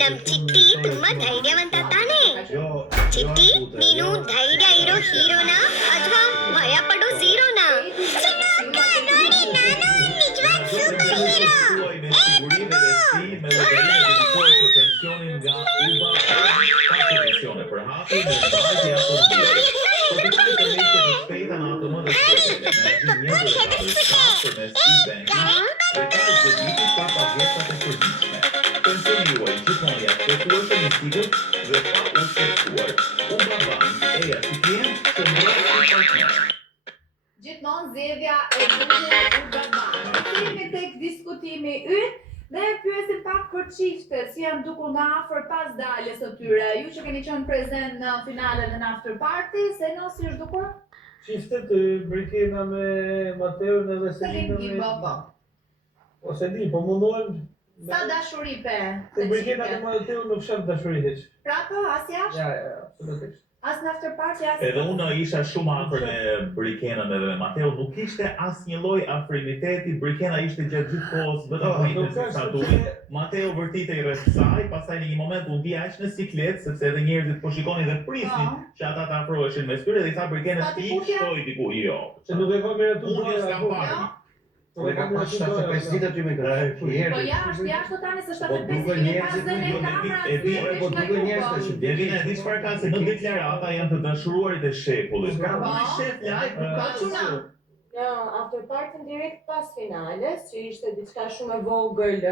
ನಮ್ ಚಿಟ್ಟಿ ತುಂಬಾ ಧೈರ್ಯವಂತ ತಾನೆ. ಚಿಟ್ಟಿ, ನೀನು ಧೈರ್ಯ ಇರೋ ಹೀರೋನಾ ಅಥವಾ ಭಯ ಪಡೋ ಝೀರೋನಾ? ನೋಡಿ, ನಾನು ನಿಜವಾದ super hero. Gjithmonë zgjedhja e burrit urban. Kemi tek diskutimi yt dhe pyesim pak për çiftet, si janë dukur nga afër pas daljes së tyre. Ju që keni qenë prezent në finalen dhe në after party, se no si është dukur? Çiftet Brikena me Mateun edhe Selina me baba. Ose di, po mundohen Sa dashuri pe? Te Brikena me Mateun nuk shem dashuri hiç. Pra po, as jashtë? Ja, absolutisht. As në after party, as Edhe unë isha shumë afër me Brikenën edhe me Mateo, nuk ishte asnjë lloj afrimiteti, Brikena ishte gjatë gjithë kohës vetëm rritës se sa duhet. Mateo vërtitej rreth saj, pastaj në një moment u ndi aq në siklet, sepse edhe njerëzit po shikonin dhe prisnin që ata të afroheshin mes tyre dhe i tha Brikenës ti shkoj diku, jo. Se nuk e kam mirë Unë s'kam parë. Po e ka pas 75 ditë aty me gratë. Po jashtë tani se 75 ditë pas dhe në kamera. Po duke njerëz që Devina, di çfarë ka se në deklarata janë të dashuruarit e shepullit. Ka një shef lajm, nuk ka çuna. Jo, after party direkt pas finales, që ishte diçka shumë e vogël